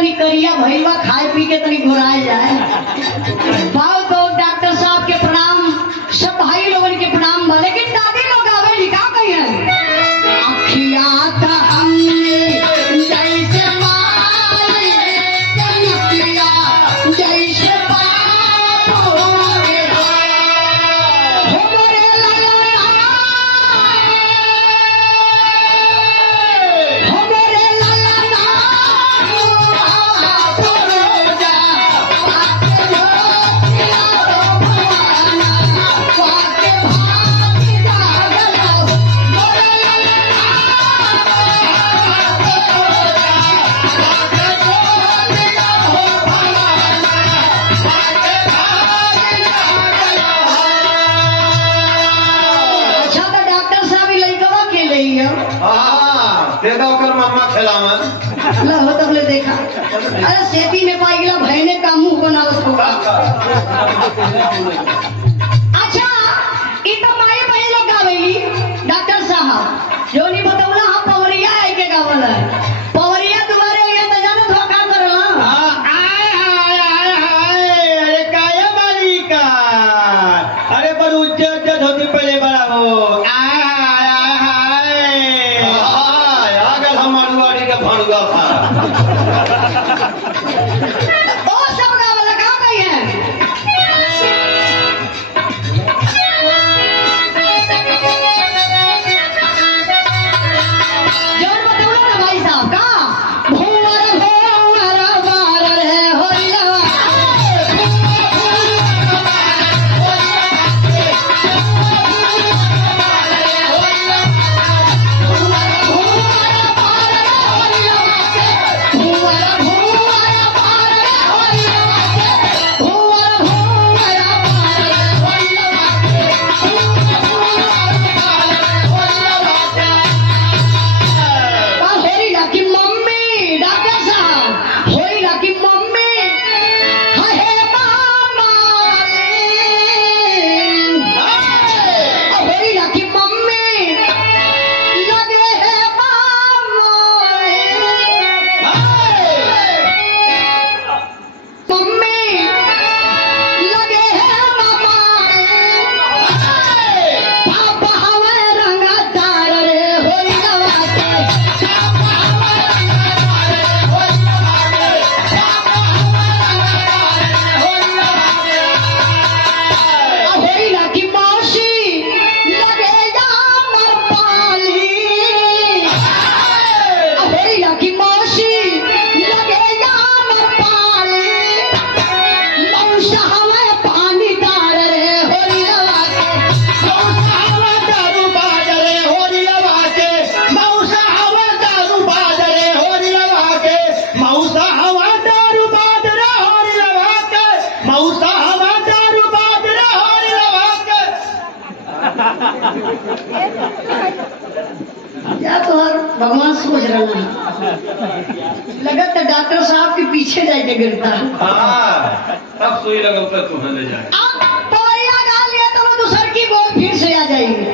तनी करिया भैया खाए पी के तनी घुराए जाए। बहुत बहुत डॉक्टर साहब के प्रणाम, सब भाई लोगों के प्रणाम भले। लेकिन दादी लोग आवे लिखा कही है अखिया था हमने जैसे मारे कनकिया जैसे बाप हो रे हो तब ले देखा। अरे सेती में पाई गिला भैने का मुंह बनावत होगा। अच्छा इतना माये बहन लोग गावेली डॉक्टर साहब जो नहीं बताऊला हम पवरिया है के गावल है। पवरिया तुम्हारे ये तो जानो तो काम करला। आय हाय हाय हाय अरे काया मालिका अरे पर उज्जत धोती पहले बड़ा हो। आय हाय हाय हाय आगल हम अड़वाड़ी का भड़ुआ था। ओ सब गावल लगा गई है। जौन बताऊला ना भाई साहब का भोर भोर बार रे होइला या तो हर भगवान सोच रहा है लगत तो डॉक्टर साहब के पीछे जाके गिरता। तब सुई लगता तुम्हें ले जाए। अब पवरिया गाल लिया तो वो दूसर की बोल फिर से आ जाएगी।